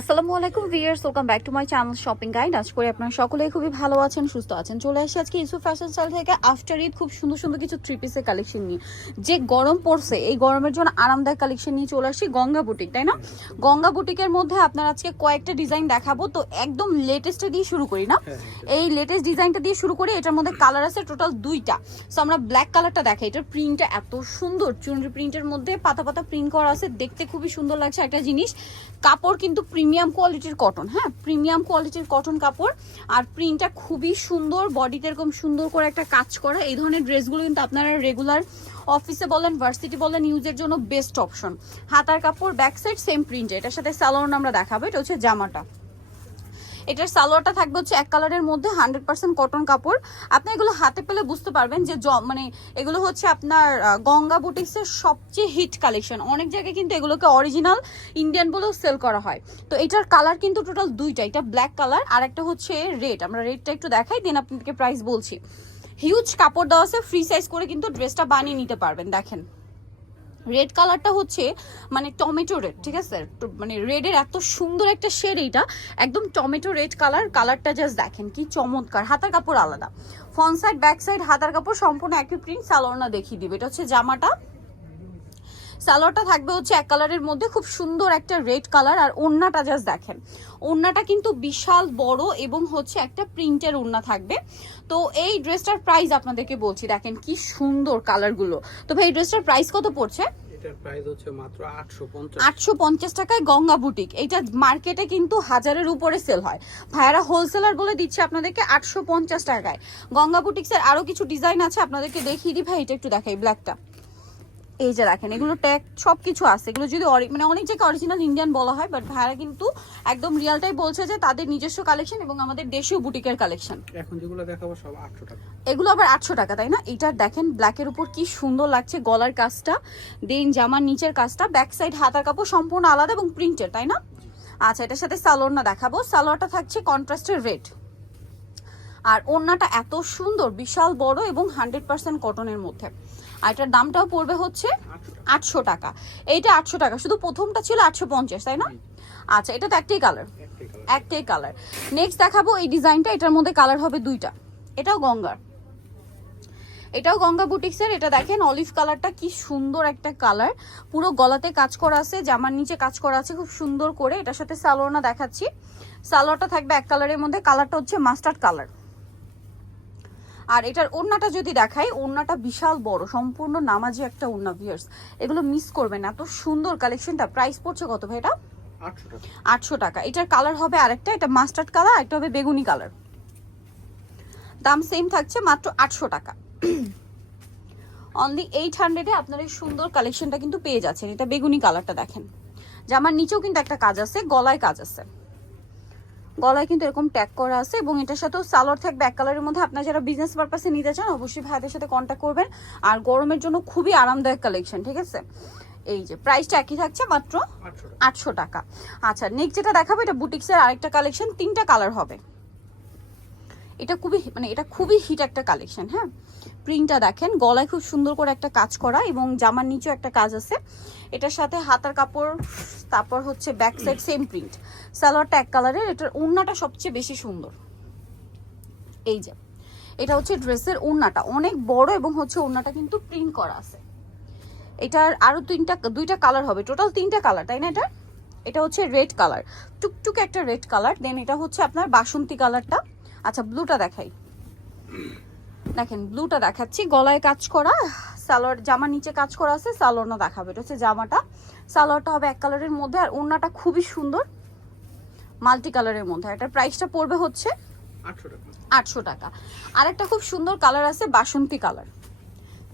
আসসালামু আলাইকুম viewers welcome back to my channel shopping guide আজ করে আপনারা সকলেই খুবই ভালো আছেন সুস্থ আছেন। চলে আসি আজকে ইসু ফ্যাশন স্টাইল থেকে আফটার ঈদ খুব সুন্দর সুন্দর কিছু থ্রি পিসের কালেকশন নিয়ে। যে গরম পড়ছে এই গরমের জন্য আরামদায়ক কালেকশন নিয়ে চলে আসি গঙ্গা বুটিক তাই না? গঙ্গা বুটিকের মধ্যে আপনার আজকে কয়েকটা ডিজাইন দেখাবো তো একদম লেটেস্টটা দিয়ে শুরু করি না। এই লেটেস্ট ডিজাইনটা দিয়ে শুরু করি এটার মধ্যে কালার আছে টোটাল দুইটা। সো আমরা ব্ল্যাক কালারটা দেখাই এটার প্রিন্টটা এত সুন্দর চুনরি প্রিন্টের মধ্যে পাতা পাতা প্রিন্ট করা আছে দেখতে খুবই সুন্দর লাগছে একটা জিনিস। কাপড় কিন্তু প্রিমিয়াম কোয়ালিটির কটন হ্যাঁ? প্রিমিয়াম কোয়ালিটির কটন কাপড় আর প্রিন্টটা খুবই সুন্দর বডিতে এরকম সুন্দর করে একটা কাজ করা। এই ধরনের ড্রেসগুলো কিন্তু আপনারা রেগুলার অফিসে বলেন ভার্সিটি বলেন ইউজের জন্য বেস্ট অপশন হাতার কাপড় ব্যাক সাইড সেম প্রিন্ট এটার সাথে স্যালোন আমরা দেখাবো, এটা হচ্ছে জামাটা। এটার সালোয়ারটা থাকবে হচ্ছে এক কালারের মধ্যে হান্ড্রেড পার্সেন্ট কটন কাপড়। আপনি এগুলো হাতে পেলে বুঝতে পারবেন যে মানে এগুলো হচ্ছে আপনার গঙ্গা বুটিক্সের সবচেয়ে হিট কালেকশন অনেক জায়গায় কিন্তু এগুলোকে অরিজিনাল ইন্ডিয়ান বলেও সেল করা হয়। তো এটার কালার কিন্তু টোটাল দুইটা, এটা ব্ল্যাক কালার আর একটা হচ্ছে রেড আমরা রেডটা একটু দেখাই দেন আপনাদেরকে প্রাইস বলছি। হিউজ কাপড় দেওয়া আছে ফ্রি সাইজ করে কিন্তু ড্রেসটা বানিয়ে নিতে পারবেন, দেখেন। রেড কালারটা হচ্ছে মানে টমেটো রেড ঠিক আছে? মানে রেডের এত সুন্দর একটা শেড এইটা, একদম টমেটো রেড কালার কালারটা জাস্ট দেখেন কি চমৎকার, হাতার কাপড় আলাদা। ফ্রন্ট সাইড ব্যাক সাইড হাতার কাপড় সম্পূর্ণ একই প্রিন্ট সালোয়ারনা দেখিয়ে দিবে। এটা হচ্ছে জামাটা। সালোয়ারটা থাকবে হচ্ছে এক কালারের মধ্যে খুব সুন্দর একটা রেড কালার আর ওড়নাটা জাস্ট দেখেন। ওড়নাটা কিন্তু বিশাল বড় এবং হচ্ছে একটা প্রিন্টের ওড়না থাকবে। তো এই ড্রেসটার প্রাইস আপনাদেরকে বলছি দেখেন কি সুন্দর কালারগুলো। তো ভাই এই ড্রেসটার প্রাইস কত পড়ছে? আটশো পঞ্চাশ। আটশো পঞ্চাশ টাকায় গঙ্গা বুটিক এটা মার্কেটে কিন্তু হাজারের উপরে সেল হয়। ভাইয়ারা হোলসেলার বলে দিচ্ছে আপনাদেরকে আটশো পঞ্চাশ টাকায়। গঙ্গা বুটিক্সের আরও কিছু ডিজাইন আছে আপনাদেরকে দেখিয়ে দিই। ভাই এটা একটু দেখাই ব্ল্যাকটা এই যে দেখেন এগুলো ট্যাগ সব কিছু আছে। এগুলো যদি মানে অনেক জায়গায় অরিজিনাল ইন্ডিয়ান বলা হয় বাট ভাইয়ারা কিন্তু একদম রিয়ালটাই বলছে যে তাদের নিজস্ব কালেকশন এবং আমাদের দেশীয় বুটিকের কালেকশন এখন যেগুলো দেখাবো সব আটশো টাকা। এগুলো আবার আটশো টাকা তাই না? এটা দেখেন ব্ল্যাকের উপর কি সুন্দর লাগছে গলার কাজটা দেন জামার নিচের কাজটা ব্যাক সাইড হাতার কাপড় সম্পূর্ণ আলাদা এবং প্রিন্টের তাই না? আচ্ছা এটার সাথে সালোয়ার না দেখাবো। সালোয়ারটা থাকছে কন্ট্রাস্টের রেড আর ওড়নাটা এত সুন্দর, বিশাল বড় এবং হান্ড্রেড পার্সেন্ট কটনের মধ্যে। আর এটার দামটাও পড়বে হচ্ছে আটশো টাকা। এইটা আটশো টাকা, শুধু প্রথমটা ছিল আটশো পঞ্চাশ, তাই না? আচ্ছা এটা তো একটাই কালার একটাই কালার নেক্সট দেখাবো এই ডিজাইনটা এটার মধ্যে কালার হবে দুইটা। এটাও গঙ্গার এটাও গঙ্গা বুটিক্সের, এটা দেখেন অলিভ কালারটা কি সুন্দর একটা কালার পুরো গলাতে কাজ করা আছে, জামার নিচে কাজ করা আছে, খুব সুন্দর করে। এটার সাথে সালোয়ারনা দেখাচ্ছি। সালোয়ারটা থাকবে এক কালারের মধ্যে কালারটা হচ্ছে মাস্টার্ড কালার আর এটার ওড়নাটা যদি দেখাই ওড়নাটা বিশাল বড় সম্পূর্ণ নামাজি একটা ওড়না ভিয়ার্স এগুলো মিস করবেন না এত সুন্দর কালেকশনটা প্রাইস পড়ছে কত ভাই এটা? আটশো টাকা। এটার কালার হবে আরেকটা এটা মাস্টার্ড কালার একটা হবে বেগুনি কালার দাম সেম থাকছে মাত্র আটশো টাকা। অনলি এইট হান্ড্রেডে আপনার এই সুন্দর কালেকশনটা কিন্তু পেয়ে যাচ্ছেন। এটা বেগুনি কালারটা দেখেন। জামার নিচেও কিন্তু একটা কাজ আছে গলায় কাজ আছে। গলায় কিন্তু এরকম ট্যাগ করা আছে এবং এটার সাথেও সালোয়ার থাকবে এক কালারের মধ্যে। আপনারা যারা বিজনেস পারপাসে নিতে চান অবশ্যই ভাইদের সাথে কন্ট্যাক্ট করবেন। আর গরমের জন্য খুবই আরামদায়ক কালেকশন ঠিক আছে? এই যে প্রাইসটা একই থাকছে মাত্র আটশো টাকা। আচ্ছা নেক্সট যেটা দেখাবো এটা বুটিক্সের আরেকটা কালেকশন তিনটা কালার হবে। এটা খুবই মানে এটা খুবই হিট একটা কালেকশন হ্যাঁ? প্রিন্টটা দেখেন, গলায় খুব সুন্দর করে একটা কাজ করা এবং জামার নিচেও একটা কাজ আছে। এটার সাথে হাতার কাপড়, তারপর হচ্ছে ব্যাক সাইড সেম প্রিন্ট সালোয়ারটা এক কালারের এটার ওড়নাটা সবচেয়ে বেশি সুন্দর। এই যে, এটা হচ্ছে ড্রেসের ওড়নাটা, অনেক বড় এবং হচ্ছে ওড়নাটা কিন্তু প্রিন্ট করা আছে। এটার আরও তিনটা, দুইটা কালার হবে টোটাল তিনটা কালার তাই না এটা? এটা হচ্ছে রেড কালার টুকটুকে একটা রেড কালার দেন এটা হচ্ছে আপনার বাসন্তী কালারটা আচ্ছা ব্লুটা দেখাই। দেখেন ব্লুটা দেখাচ্ছি গলায় কাজ করা সালোয়ার জামার নিচে কাজ করা আছে সালোয়ারটা দেখাবে এটা হচ্ছে জামাটা। সালোয়ারটা হবে এক কালারের মধ্যে আর ওড়নাটা খুবই সুন্দর মাল্টি কালারের মধ্যে। এটার প্রাইসটা পড়বে হচ্ছে আটশো টাকা। টাকা। আরেকটা খুব সুন্দর কালার আছে বাসন্তী কালার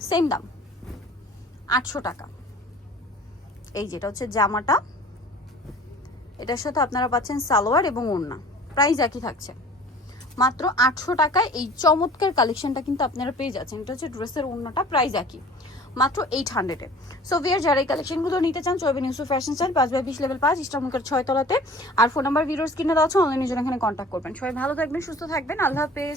সেম দাম আটশো টাকা। এই যেটা হচ্ছে জামাটা এটার সাথে আপনারা পাচ্ছেন সালোয়ার এবং ওড়না। প্রাইস একই থাকছে। মাত্র আটশো টাকায় এই চমৎকার কালেকশনটা কিন্তু আপনারা পেয়ে যাচ্ছেন। এটা হচ্ছে ড্রেসের অন্যটা প্রাইস একই, মাত্র এইট হান্ড্রেডে সো ভিয়ার যারা এই কালেকশনগুলো নিতে চান চলবে নিউসু ফ্যাশন চান পাঁচ বাই বিশ লেভেল পাঁচ ইস্টামুখের ছয় তলাতে। আর ফোন নাম্বার ভিডিওর স্ক্রিনে দেওয়া আছে অনলাইনে জন্য এখানে কন্ট্যাক্ট করবেন। সবাই ভালো থাকবেন, সুস্থ থাকবেন, আল্লাহ হাফেজ।